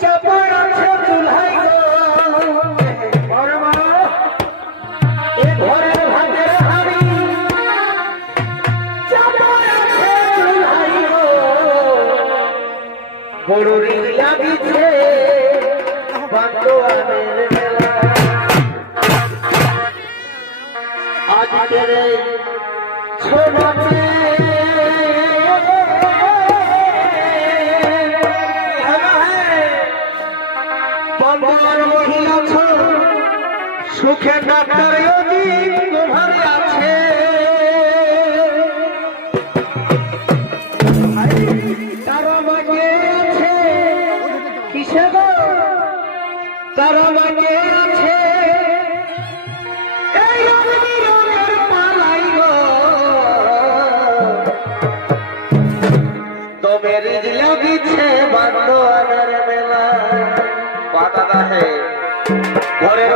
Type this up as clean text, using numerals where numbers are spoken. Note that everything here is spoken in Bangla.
চাপড় আছে চুলহাই গো বড় মা এ ঘরের ভাতের হাড়ি চাপড় আছে চুলহাই গো গরুরি লাগিছে বান্দোয়ানের মেলা আজকের ছোটতে বন্ধুর মহিলা সুখে ডাক্তার ঘরে আছে তারা মাগে আছে কিসে গো তারা মাগে আছে এই রঙের পালাই গো তবে রিজ লাগিছে বান্দোয়ানের মেলা বাধা হে ঘরের